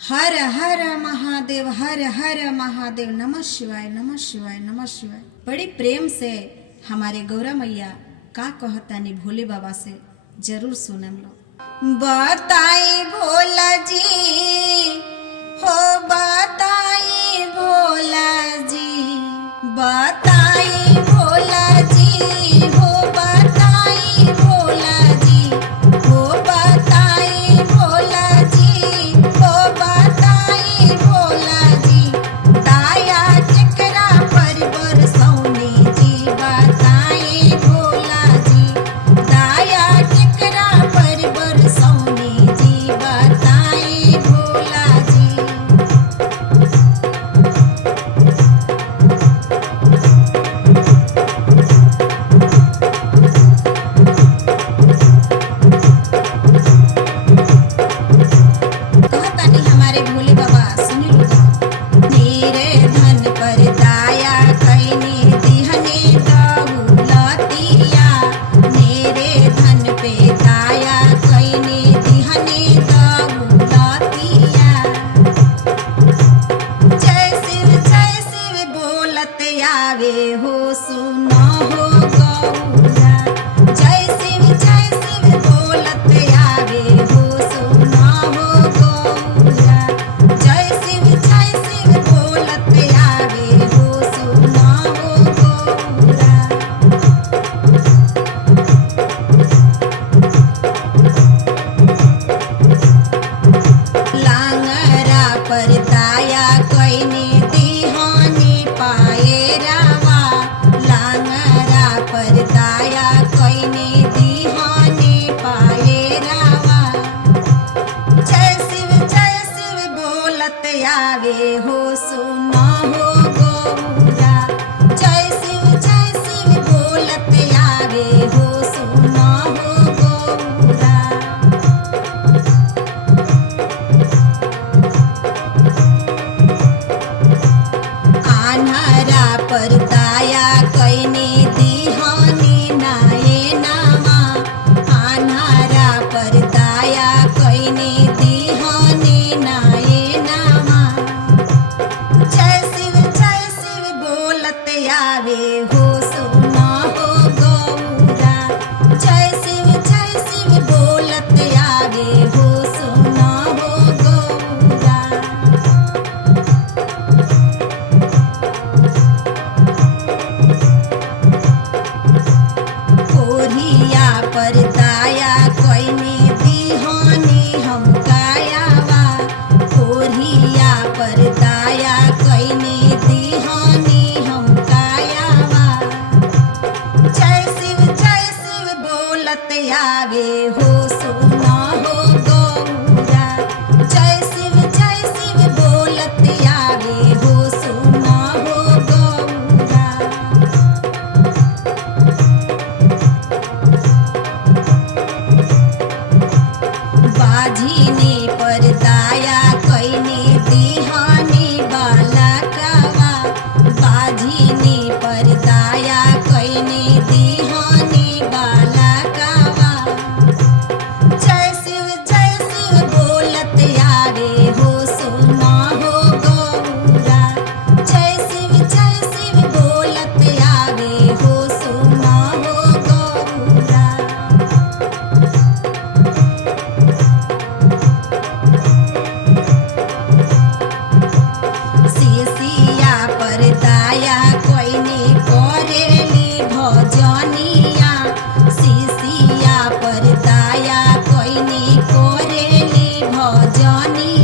हर हर महादेव, हर हर महादेव, नमः शिवाय, नमः शिवाय, नमः शिवाय। बड़ी प्रेम से हमारे गौरा मैया का कहतानी भोले बाबा से जरूर सुनम लो। बताई भोला जी हो, बताई भोला जी, बताई भोला जी हो, बताई भोला जी हो, बताई भोला जी हो, बताई भोला जी, दाया केकरा पर बरसौनी जी, बताई भोला जी, दाया केकरा पर बरसौनी जी, बताई भोला जी। कहतानी हमारे भोले बाबा सुन लो। मेरे धन पर दाया कैनी दिहने दौलतिया, मेरे धन पे दाया कैनी दिहने दौलतिया। जय शिव बोलत आवे हो, सुनो हो गौरा। जय शिव बोलत आवे हो, सुनो हो गौरा। जय शिव बोलत आवे हो, सुनो हो गौरा। लांगरा पर दाया कैने दिहानी पाए रावा, लांगरा पर दाया कैने दिहानी पाए रावा। जय शिव बोलत आवे हो, सुनो हो गौरा। जय शिव बोलत आवे हो, सुनो हो गौरा। आन्हरा पर दाया कैने दिहानी नाये नामा, आन्हरा पर दाया कैने दिहानी नाये नामा। जय शिव बोलत आवे हो, सुनो हो गौरा। जय शिव बोलत आवे हो, सुनो हो गौरा। कोरिया पर दाया कैने दिहानी हम कायावा, कोरिया पर दाया कैने दिहानी हम कायावा। जय शिव बोलत आवे हो, सुनो हो गौरा। जय शिव बोलत आवे हो, सुनो हो गौरा। बाझिनी पर दाया कैने दिहानी बालकवा, बाझिनी पर दाया कैने दिहानी बालकवा। जय शिव बोलत आवे हो, सुनो हो गौरा। जय शिव बोलत आवे हो, सुनो हो गौरा। शिशिया पर दाया कैने करेली भजनिया, शिशिया पर दाया कैने करेली भजनिया।